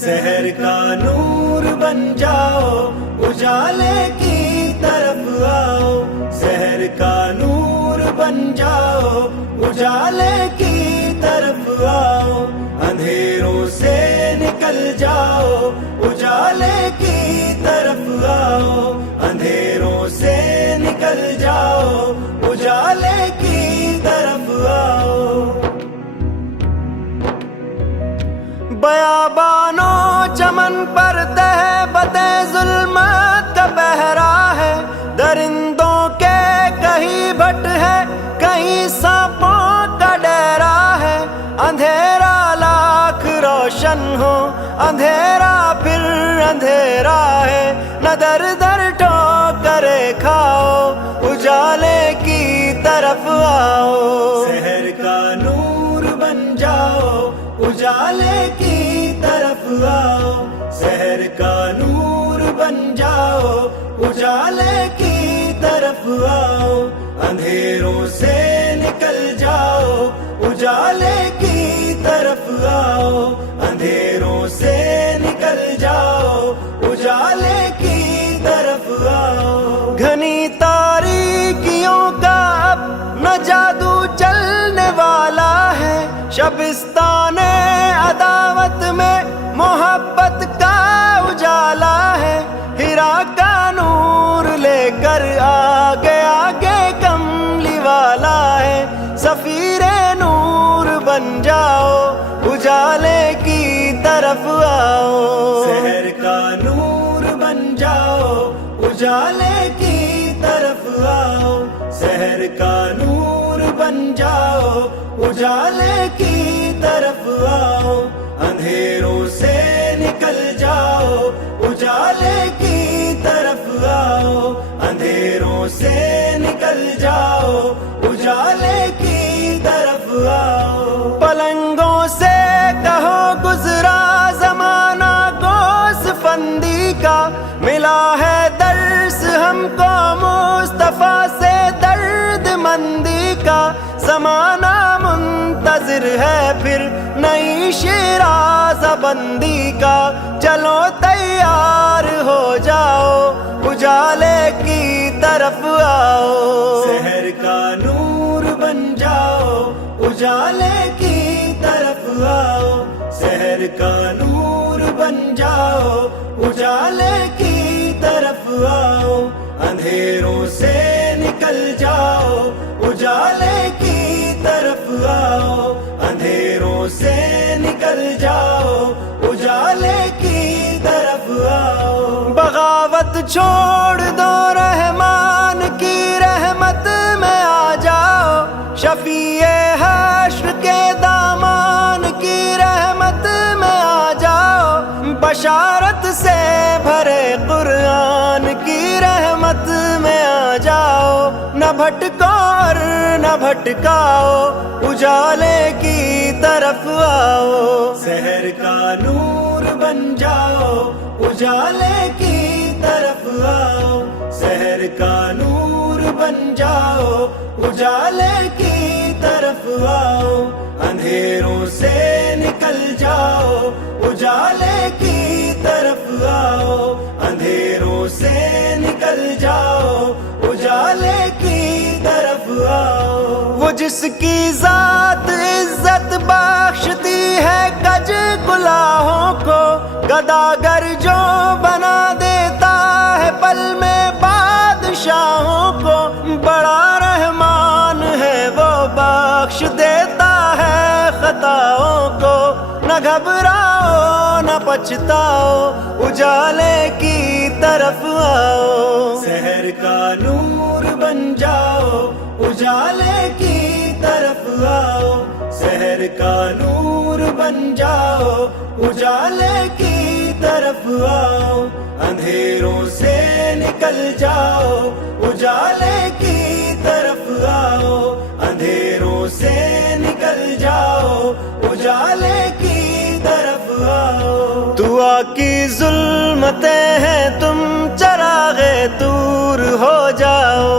शहर का नूर बन जाओ, उजाले की तरफ आओ। शहर का नूर बन जाओ, उजाले की तरफ आओ। अंधेरों से निकल जाओ, उजाले की तरफ आओ। अंधेरों से निकल जाओ, उजाले की तरफ आओ। बयाबानो चमन पर तहबते जुल्मत का पहरा है। दरिंदों के कहीं भट है, कहीं सांपों का डेरा है। अंधेरा लाख रोशन हो, अंधेरा फिर अंधेरा है। न दर दर ठोकरे खाओ, उजाले की तरफ आओ। शहर का नूर बन जाओ, उजाले की तरफ आओ। शहर का नूर बन जाओ, उजाले की तरफ आओ। अंधेरों से निकल जाओ, उजाले की तरफ आओ। अंधेरों से निकल जाओ, उजाले की तरफ आओ। घनी तारीकियों का अब न जादू चलने वाला है। शबिस्ताने अदावत में मोहब्बत का उजाला है। हिरा का नूर लेकर आगे आगे कमली वाला है। सफीरे नूर बन जाओ, उजाले की तरफ आओ। शहर का नूर बन जाओ, उजाले की तरफ आओ। शहर का नूर बन जाओ, उजाले की तरफ आओ। अंधेरों से निकल जाओ, उजाले की तरफ आओ। अंधेरों से निकल जाओ, उजाले की तरफ आओ। पलंगों से कहो गुजरा जमाना गोसफंदी का। मिला है दर्स हमको मुस्तफा से दर्द मंदी का। ज़माना मुंतज़िर है फिर नई शिराज़बंदी का। चलो तैयार हो जाओ, उजाले की तरफ आओ। शहर का नूर बन जाओ, उजाले की तरफ आओ। शहर का नूर बन जाओ, उजाले की तरफ आओ। अंधेरों से निकल जाओ, उजाले की तरफ आओ। अंधेरों से निकल जाओ, उजाले की तरफ आओ। बगावत छोड़ दो, रहमान की रहमत में आ जाओ। शफीए हश्र के दामान की रहमत में आ जाओ। बशारत से भरे कुरान की रहमत में आ जाओ। न भटको और न भटकाओ, उजाले की तरफ आओ। शहर का नूर बन जाओ, उजाले की तरफ आओ। शहर का नूर बन जाओ, उजाले की तरफ आओ। अंधेरों से निकल जाओ, उजाले की तरफ आओ। अंधेरों से निकल जाओ, उजाले की तरफ आओ। वो जिसकी जात इज्जत बख्शती है कज गुलाहों को। गदागर जो बना देता है पल में बादशाहों को। बड़ा रहमान है वो, बख्श देता है खताओं को। न घबराओ न पछताओ, उजाले की तरफ आओ। शहर का नूर बन जाओ, उजाले की तरफ आओ। शहर का नूर बन जाओ, उजाले की तरफ आओ। अंधेरों से निकल जाओ, उजाले की तरफ आओ। अंधेरों से निकल जाओ, उजाले की तरफ आओ। दुआ की जुल्मतें हैं तुम चरागे दूर हो जाओ।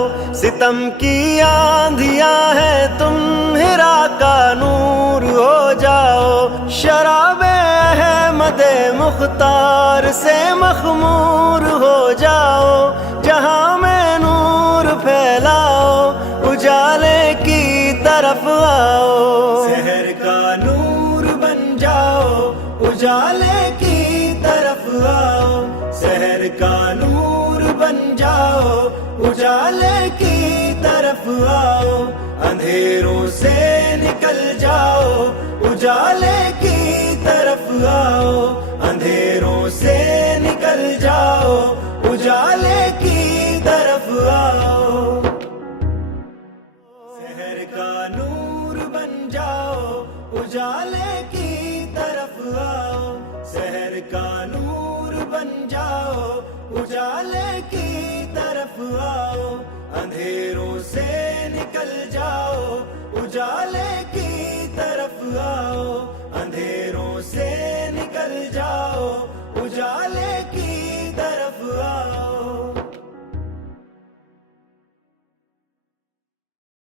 सितम की आंधियां हैं तुम हिरा का नूर हो जाओ। शराबे अहमद یاد مختار سے مخمور ہو جاؤ، جہاں میں نور پھیلاؤ، اجالے کی طرف آؤ، شہر کا نور بن جاؤ، اجالے کی طرف آؤ، شہر کا نور بن جاؤ، اجالے کی طرف آؤ، اندھیروں سے نکل جاؤ، اجالے کی طرف آؤ، اندھیروں سے نکل جاؤ، اجالے کی طرف آؤ، شہر کا نور بن جاؤ، اجالے کی طرف آؤ، شہر کا نور بن جاؤ، اجالے کی طرف آؤ، اندھیروں سے